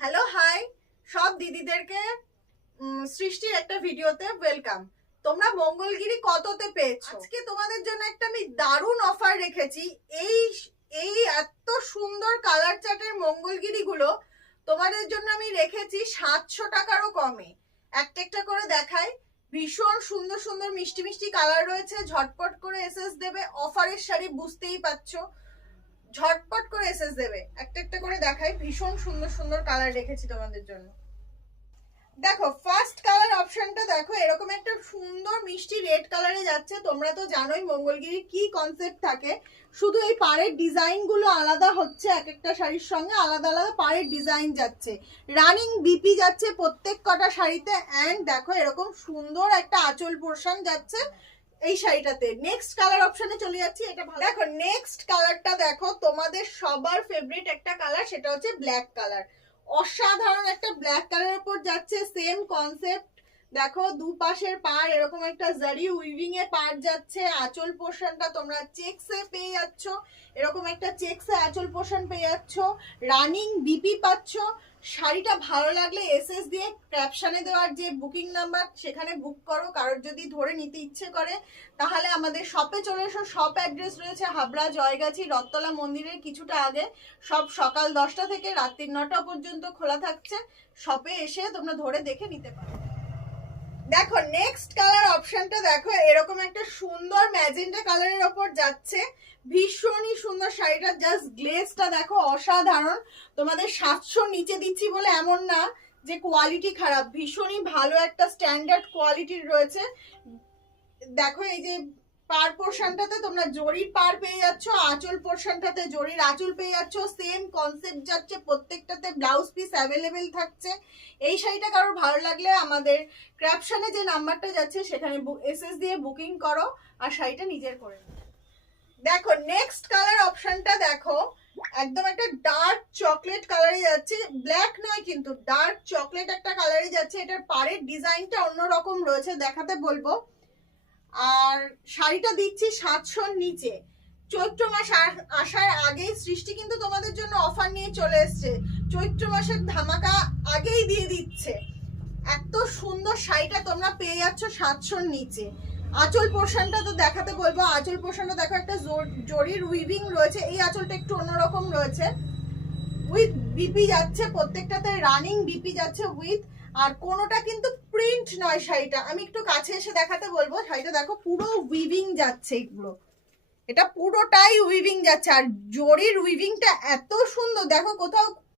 Hello hi সব দিদিদেরকে সৃষ্টির একটা ভিডিওতে ওয়েলকাম। তোমরা মঙ্গলগিরি কততে পেয়েছো? আজকে তোমাদের জন্য একটা আমি দারুণ অফার রেখেছি। এই এই এত সুন্দর কালার চার্টের মঙ্গলগিরি গুলো তোমাদের জন্য আমি রেখেছি 700 টাকারও কমে। একটা একটা করে দেখাই। ভীষণ সুন্দর সুন্দর মিষ্টি মিষ্টি কালার রয়েছে। ঝটপট করে এসএস দেবে। অফারের শাড়ি বুঝতেই পারছো, ঝটপট করে এসএস দেবে। একটা একটা করে দেখাই। ভীষণ সুন্দর সুন্দর কালার রেখেছি তোমাদের জন্য। দেখো ফার্স্ট কালার অপশনটা দেখো, এরকম একটা সুন্দর মিষ্টি রেড কালারে যাচ্ছে। তোমরা তো জানোই মঙ্গলগিরির কি কনসেপ্ট থাকে, শুধু এই পাড়ের ডিজাইন গুলো আলাদা হচ্ছে, এক একটা শাড়ির সঙ্গে আলাদা আলাদা পাড়ের ডিজাইন যাচ্ছে, রানিং বিপি যাচ্ছে প্রত্যেক কটা শাড়িতে। এন্ড দেখো এরকম সুন্দর একটা আঁচল পোর্শন যাচ্ছে এই শাড়িটাতে। নেক্সট কালার অপশনে চলে যাচ্ছি। এটা ভালো দেখো, নেক্সট কালারটা দেখো, তোমাদের সবার ফেভারিট একটা কালার, সেটা হচ্ছে ব্ল্যাক কালার। অসাধারণ একটা ব্ল্যাক কালারের উপর যাচ্ছে, সেম কনসেপ্ট। দেখো দুপাশের পাড় এরকম একটা জারি উইভিং এ পাড় যাচ্ছে। আঁচল পোর্শনটা তোমরা চেকসে পেয়ে যাচ্ছ, এরকম একটা চেকসে আঁচল পোর্শন পেয়ে যাচ্ছ, রানিং বিপি পাচ্ছ। শাড়িটা ভালো লাগলে এসএস দিয়ে ক্যাপশনে দেওয়ার যে বুকিং নাম্বার সেখানে বুক করো। কারোর যদি ধরে নিতে ইচ্ছে করে তাহলে আমাদের শপে চলে এসো। শপ অ্যাড্রেস রয়েছে হাবড়া জয়গাছি রথতলা মন্দিরের কিছুটা আগে। সব সকাল 10টা থেকে রাত্রি 9টা পর্যন্ত খোলা থাকছে। শপে এসে তোমরা ধরে দেখে নিতে পারো। দেখো নেক্সট কালার অপশনটা দেখো, এরকম একটা সুন্দর ম্যাজেন্টা কালারের ওপর যাচ্ছে। ভীষণই সুন্দর শাড়িটা, জাস্ট গ্লেজটা দেখো অসাধারণ। তোমাদের 700 নিচে দিচ্ছি বলে এমন না যে কোয়ালিটি খারাপ, ভীষণই ভালো একটা স্ট্যান্ডার্ড কোয়ালিটির রয়েছে। দেখো এই যে পার পোর্শনটাতে তোমরা জরির পার পেয়ে যাচ্ছ, আঁচল পোর্শনটাতে জরির আঁচল পেয়ে যাচ্ছ। সেম কনসেপ্ট যাচ্ছে, প্রত্যেকটাতে ব্লাউজ পিস অ্যাভেলেবেল থাকছে। এই শাড়িটা কারোর ভালো লাগলে আমাদের ক্যাপশনে যে নাম্বারটা যাচ্ছে সেখানে এসএস দিয়ে বুকিং করো আর শাড়িটা নিজের করে নাও। দেখো নেক্সট কালার অপশনটা দেখো, একদম একটা ডার্ক চকলেট কালারে যাচ্ছে। ব্ল্যাক নয় কিন্তু ডার্ক চকলেট একটা কালারে যাচ্ছে। এটার পাড়ের ডিজাইনটা অন্যরকম রয়েছে, দেখাতে বলবো। আর শাড়িটা দিচ্ছি 700 নিচে। চৈত্র মাস আসার আগেই সৃষ্টি কিন্তু তোমাদের জন্য অফার নিয়ে চলে এসছে। চৈত্র মাসের ধামাকা আগেই দিয়ে দিচ্ছে। এত সুন্দর শাড়িটা তোমরা পেয়ে যাচ্ছ 700 নিচে। আঁচল পোর্শনটা তো দেখাতে বলবো। আঁচল পোর্শনটা দেখো, একটা জরির উইভিং রয়েছে। এই আঁচলটা একটু অন্যরকম রয়েছে, উইথ বিপি যাচ্ছে, প্রত্যেকটাতে রানিং বিপি যাচ্ছে উইথ। আর কোনোটা কিন্তু প্রিন্ট নয় শাড়িটা। আমি একটু কাছে এসে দেখাতে বলবো। শাড়িটা দেখো পুরো উইভিং যাচ্ছে, এগুলো এটা পুরোটাই উইভিং যাচ্ছে। আর জরির উইভিংটা এত সুন্দর, দেখো কোথাও